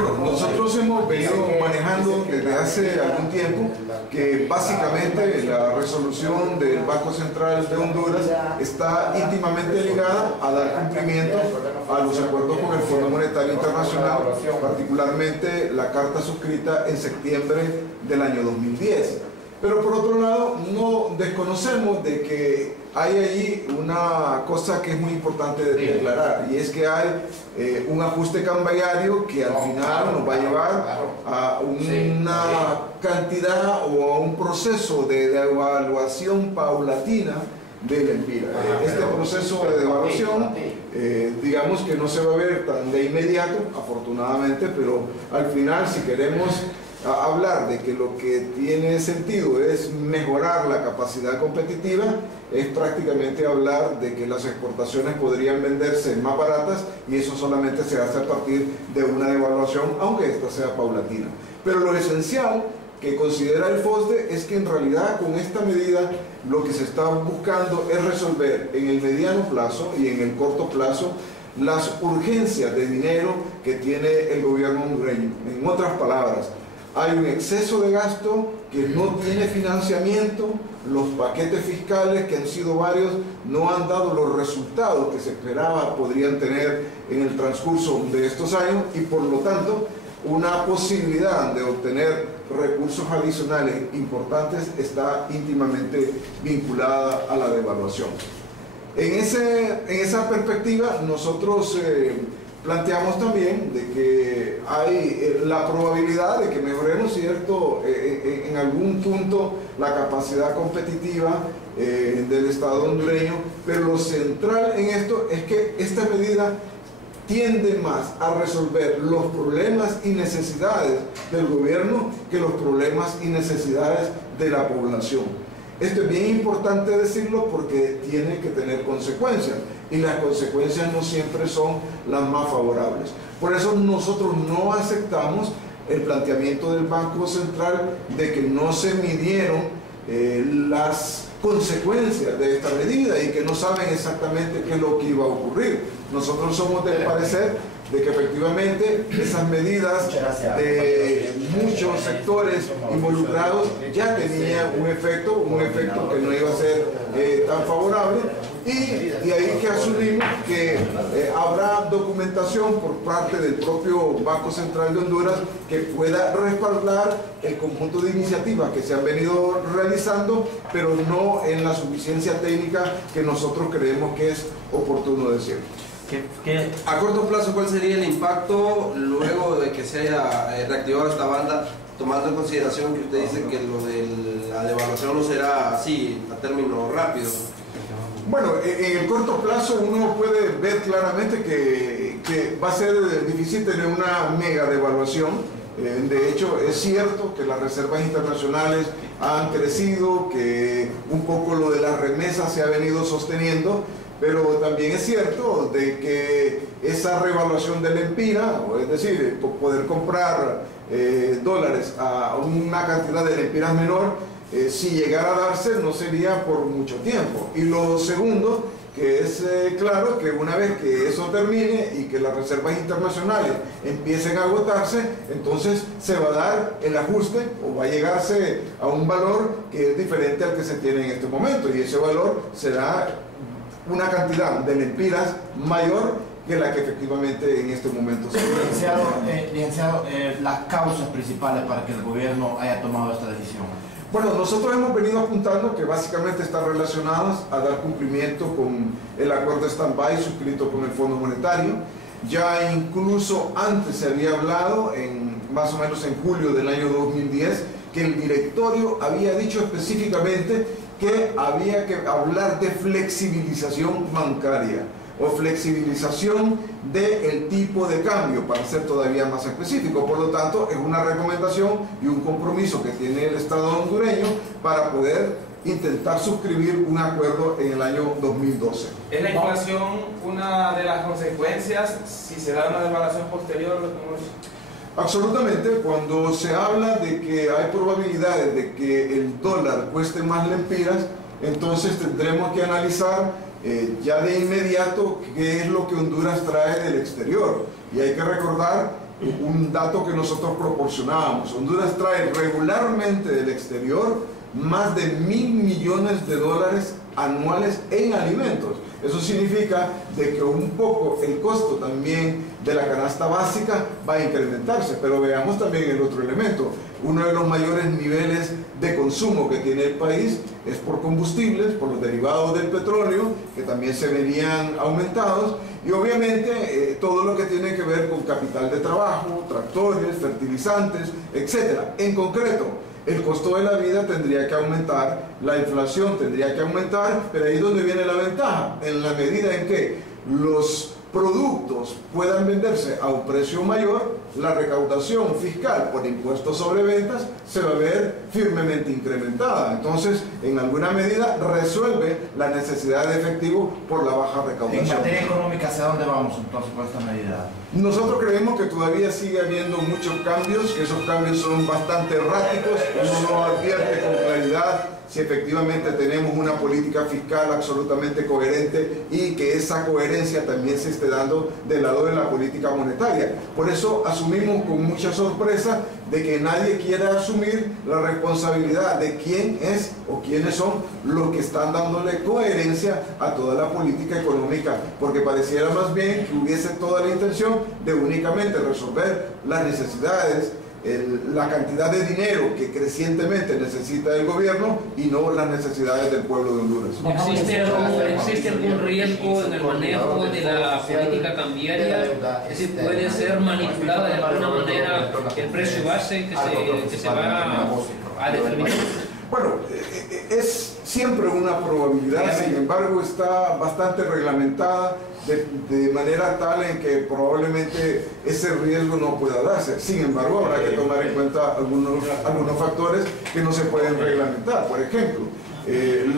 Bueno, nosotros hemos venido manejando desde hace algún tiempo que básicamente la resolución del Banco Central de Honduras está íntimamente ligada a dar cumplimiento a los acuerdos con el Fondo Monetario Internacional, particularmente la carta suscrita en septiembre del año 2010. Pero por otro lado, no desconocemos de que hay ahí una cosa que es muy importante de declarar, y es que hay un ajuste cambiario que al final nos va a llevar a una cantidad o a un proceso de devaluación paulatina del Empira. Este proceso de devaluación, digamos que no se va a ver tan de inmediato, afortunadamente, pero al final, si queremos hablar de que lo que tiene sentido es mejorar la capacidad competitiva, es prácticamente hablar de que las exportaciones podrían venderse más baratas, y eso solamente se hace a partir de una devaluación, aunque esta sea paulatina. Pero lo esencial que considera el FOSDE es que en realidad con esta medida lo que se está buscando es resolver en el mediano plazo y en el corto plazo las urgencias de dinero que tiene el gobierno hondureño. En otras palabras, hay un exceso de gasto que no tiene financiamiento, los paquetes fiscales, que han sido varios, no han dado los resultados que se esperaba podrían tener en el transcurso de estos años, y por lo tanto una posibilidad de obtener recursos adicionales importantes está íntimamente vinculada a la devaluación. En esa perspectiva nosotros planteamos también de que hay la probabilidad de que mejoremos, ¿cierto?, en algún punto la capacidad competitiva del Estado hondureño, pero lo central en esto es que esta medida tiende más a resolver los problemas y necesidades del gobierno que los problemas y necesidades de la población. Esto es bien importante decirlo porque tiene que tener consecuencias, y las consecuencias no siempre son las más favorables. Por eso nosotros no aceptamos el planteamiento del Banco Central de que no se midieron las consecueas de esta medida y que no saben exactamente qué es lo que iba a ocurrir. Nosotros somos del parecer de que efectivamente esas medidas de muchos sectores involucrados ya tenían un efecto que no iba a ser tan favorable, y de ahí que asumimos que habrá documentación por parte del propio Banco Central de Honduras que pueda respaldar el conjunto de iniciativas que se han venido realizando, pero no en la suficiencia técnica que nosotros creemos que es oportuno decir. A corto plazo, ¿cuál sería el impacto luego de que se haya reactivado esta banda, tomando en consideración que usted dice que lo de la devaluación no será así a término rápido? Bueno, en el corto plazo uno puede ver claramente que va a ser difícil tener una mega devaluación. De hecho, es cierto que las reservas internacionales han crecido, que un poco lo de las remesas se ha venido sosteniendo, pero también es cierto de que esa revaluación del Empira, es decir, poder comprar dólares a una cantidad de lempiras menor, si llegara a darse, no sería por mucho tiempo. Y lo segundo, que es claro que una vez que eso termine y que las reservas internacionales empiecen a agotarse, entonces se va a dar el ajuste o va a llegarse a un valor que es diferente al que se tiene en este momento, y ese valor será una cantidad de lempiras mayor que la que efectivamente en este momento se tiene. Licenciado, las causas principales para que el gobierno haya tomado esta decisión. Bueno, nosotros hemos venido apuntando que básicamente están relacionadas a dar cumplimiento con el acuerdo de stand-by suscrito con el Fondo Monetario. Ya incluso antes se había hablado, más o menos en julio del año 2010, que el directorio había dicho específicamente que había que hablar de flexibilización bancaria o flexibilización del tipo de cambio, para ser todavía más específico. Por lo tanto, es una recomendación y un compromiso que tiene el Estado hondureño para poder intentar suscribir un acuerdo en el año 2012. ¿Es la inflación una de las consecuencias si se da una devaluación posterior? Absolutamente. Cuando se habla de que hay probabilidades de que el dólar cueste más lempiras, entonces tendremos que analizar ya de inmediato qué es lo que Honduras trae del exterior. Y hay que recordar un dato que nosotros proporcionábamos. Honduras trae regularmente del exterior más de $1.000 millones anuales en alimentos. Eso significa de que un poco el costo también de la canasta básica va a incrementarse, pero veamos también el otro elemento. Uno de los mayores niveles de consumo que tiene el país es por combustibles, por los derivados del petróleo, que también se verían aumentados, y obviamente todo lo que tiene que ver con capital de trabajo, tractores, fertilizantes, etc. En concreto, el costo de la vida tendría que aumentar, la inflación tendría que aumentar, pero ahí es donde viene la ventaja, en la medida en que los productos puedan venderse a un precio mayor, la recaudación fiscal por impuestos sobre ventas se va a ver firmemente incrementada. Entonces, en alguna medida resuelve la necesidad de efectivo por la baja recaudación. En materia económica, ¿hacia dónde vamos entonces con esta medida? Nosotros creemos que todavía sigue habiendo muchos cambios, que esos cambios son bastante erráticos, uno no advierte con claridad si efectivamente tenemos una política fiscal absolutamente coherente y que esa coherencia también se esté dando del lado de la política monetaria. Por eso asumimos con mucha sorpresa de que nadie quiera asumir la responsabilidad de quién es o quiénes son los que están dándole coherencia a toda la política económica, porque pareciera más bien que hubiese toda la intención de únicamente resolver las necesidades, la cantidad de dinero que crecientemente necesita el gobierno y no las necesidades del pueblo de Honduras. ¿Existe algún riesgo en el manejo de la política cambiaria? Es decir, ¿puede ser manipulada de alguna manera el precio base que se va a determinar? Bueno, es siempre una probabilidad, sin embargo está bastante reglamentada de manera tal en que probablemente ese riesgo no pueda darse. Sin embargo, habrá que tomar en cuenta algunos factores que no se pueden reglamentar. Por ejemplo,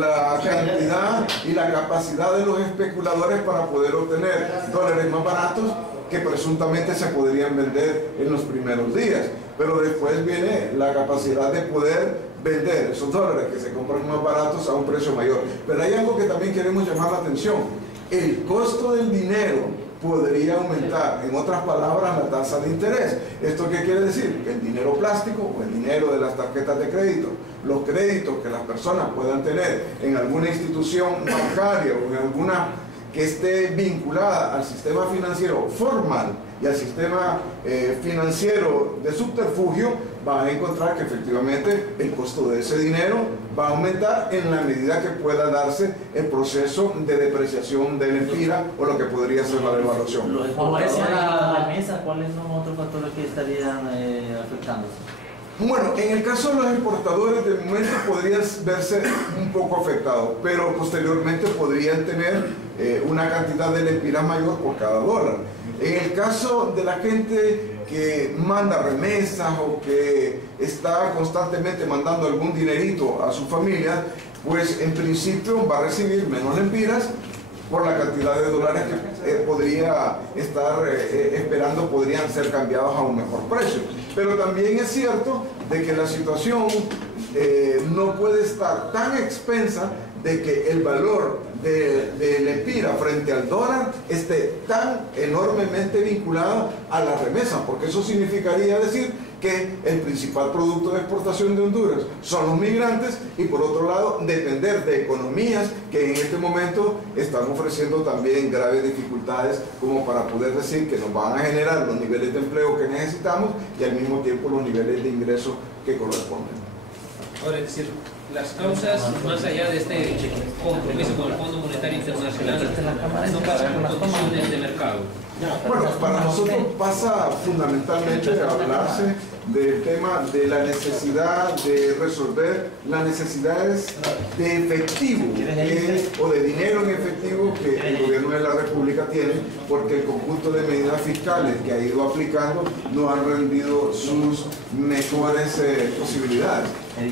la cantidad y la capacidad de los especuladores para poder obtener dólares más baratos que presuntamente se podrían vender en los primeros días. Pero después viene la capacidad de poder vender esos dólares que se compran más baratos a un precio mayor. Pero hay algo que también queremos llamar la atención. El costo del dinero podría aumentar, en otras palabras, la tasa de interés. ¿Esto qué quiere decir? Que el dinero plástico o el dinero de las tarjetas de crédito, los créditos que las personas puedan tener en alguna institución bancaria o en alguna que esté vinculada al sistema financiero formal y al sistema financiero de subterfugio, van a encontrar que efectivamente el costo de ese dinero va a aumentar en la medida que pueda darse el proceso de depreciación del empira o lo que podría ser la devaluación. ¿Cómo es la remesa? ¿Cuáles son otros factores que estarían afectándose? Bueno, en el caso de los exportadores, de momento podrían verse un poco afectados, pero posteriormente podrían tener una cantidad de lempiras mayor por cada dólar. En el caso de la gente que manda remesas o que está constantemente mandando algún dinerito a su familia, pues en principio va a recibir menos lempiras por la cantidad de dólares que podría estar esperando podrían ser cambiados a un mejor precio. Pero también es cierto de que la situación no puede estar tan expensa de que el valor del empira frente al dólar esté tan enormemente vinculado a la remesa, porque eso significaría decir que el principal producto de exportación de Honduras son los migrantes y por otro lado depender de economías que en este momento están ofreciendo también graves dificultades como para poder decir que nos van a generar los niveles de empleo que necesitamos y al mismo tiempo los niveles de ingreso que corresponden. Ahora, es decir, las causas, más allá de este compromiso con el Fondo Monetario Internacional, no pasan por condiciones de mercado. Bueno, para nosotros pasa fundamentalmente a hablarse del tema de la necesidad de resolver las necesidades de efectivo o de dinero en efectivo que el gobierno de la República tiene, porque el conjunto de medidas fiscales que ha ido aplicando no han rendido sus mejores posibilidades.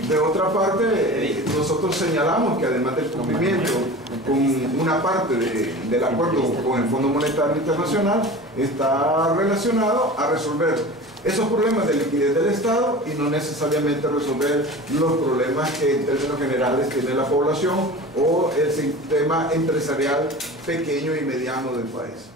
De otra parte, nosotros señalamos que además del cumplimiento con una parte del acuerdo con el Fondo Monetario Internacional, está relacionado a resolver esos problemas de liquidez del Estado y no necesariamente resolver los problemas que en términos generales tiene la población o el sistema empresarial pequeño y mediano del país.